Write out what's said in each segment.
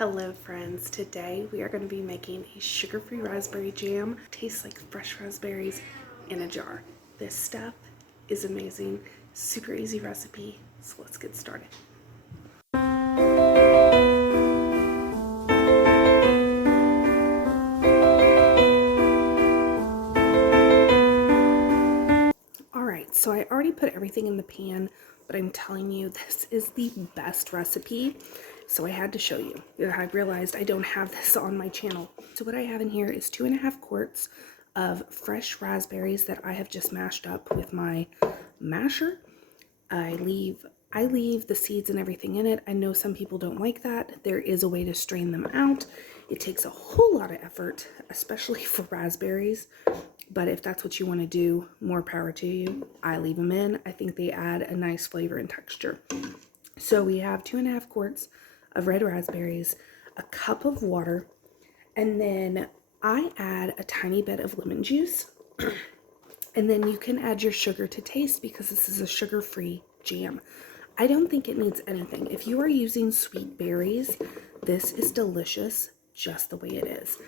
Hello friends, today we are going to be making a sugar-free raspberry jam. Tastes like fresh raspberries in a jar. This stuff is amazing, super easy recipe, so let's get started. Alright, so I already put everything in the pan, but I'm telling you this is the best recipe. So I had to show you. I realized I don't have this on my channel. So what I have in here is 2.5 quarts of fresh raspberries that I have just mashed up with my masher. I leave the seeds and everything in it. I know some people don't like that. There is a way to strain them out. It takes a whole lot of effort, especially for raspberries. But if that's what you want to do, more power to you. I leave them in. I think they add a nice flavor and texture. So we have 2.5 quarts of red raspberries, a cup of water, and then I add a tiny bit of lemon juice. And then you can add your sugar to taste because this is a sugar-free jam. I don't think it needs anything. If you are using sweet berries, this is delicious just the way it is.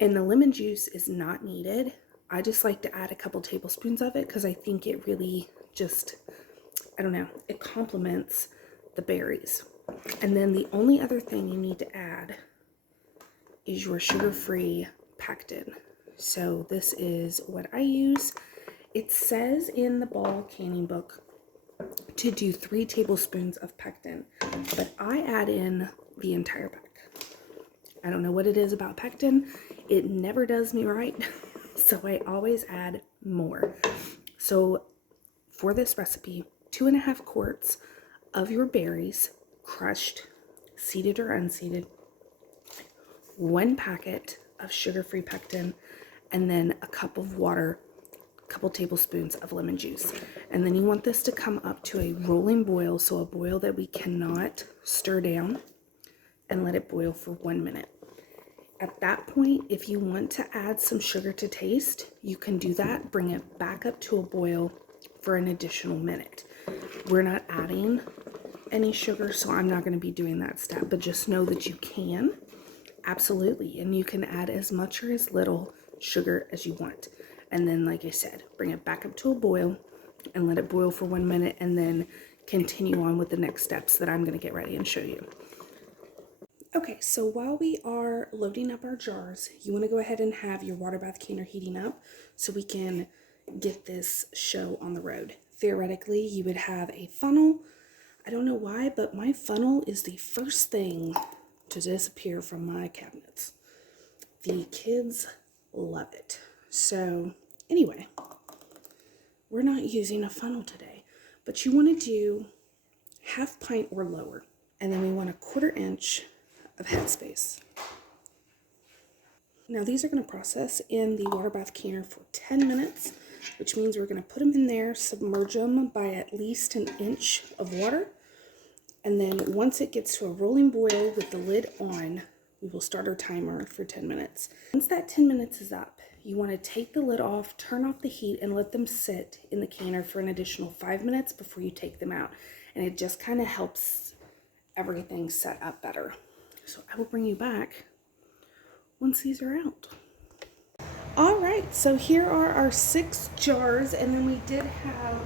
And the lemon juice is not needed. I just like to add a couple tablespoons of it because I think it really just, I don't know, it complements the berries. And then the only other thing you need to add is your sugar-free pectin. So this is what I use. It says in the ball canning book to do 3 tablespoons of pectin, but I add in the entire pack. I don't know what it is about pectin. It never does me right. So I always add more. So for this recipe, 2.5 quarts of your berries, crushed, seeded or unseeded, 1 packet of sugar-free pectin, and then a cup of water, a couple tablespoons of lemon juice. And then you want this to come up to a rolling boil, so a boil that we cannot stir down, and let it boil for 1 minute. At that point, if you want to add some sugar to taste, you can do that. Bring it back up to a boil for an additional minute. We're not adding any sugar, so I'm not going to be doing that step, but just know that you can, absolutely, and you can add as much or as little sugar as you want. And then, like I said, bring it back up to a boil and let it boil for 1 minute, and then continue on with the next steps that I'm going to get ready and show you. Okay, so while we are loading up our jars, you want to go ahead and have your water bath canner heating up so we can get this show on the road. Theoretically, you would have a funnel. I don't know why, but my funnel is the first thing to disappear from my cabinets. The kids love it. So anyway, we're not using a funnel today, but you want to do 1/2 pint or lower. And then we want 1/4 inch of headspace. Now these are going to process in the water bath canner for 10 minutes, which means we're going to put them in there, submerge them by at least 1 inch of water. And then once it gets to a rolling boil with the lid on, we will start our timer for 10 minutes. Once that 10 minutes is up, you want to take the lid off, turn off the heat, and let them sit in the canner for an additional 5 minutes before you take them out. And it just kind of helps everything set up better. So I will bring you back once these are out. All right, so here are our 6 jars, and then we did have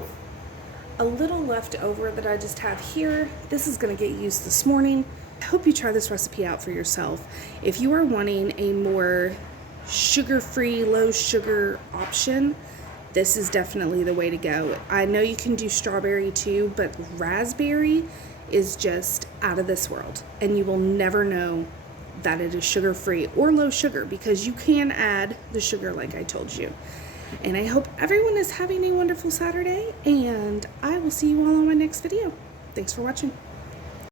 a little left over that I just have here. This is going to get used this morning. I hope you try this recipe out for yourself. If you are wanting a more sugar-free, low sugar option, this is definitely the way to go. I know you can do strawberry too, but raspberry is just out of this world, and you will never know that it is sugar-free or low sugar because you can add the sugar like I told you. And I hope everyone is having a wonderful Saturday, and I will see you all on my next video. Thanks for watching.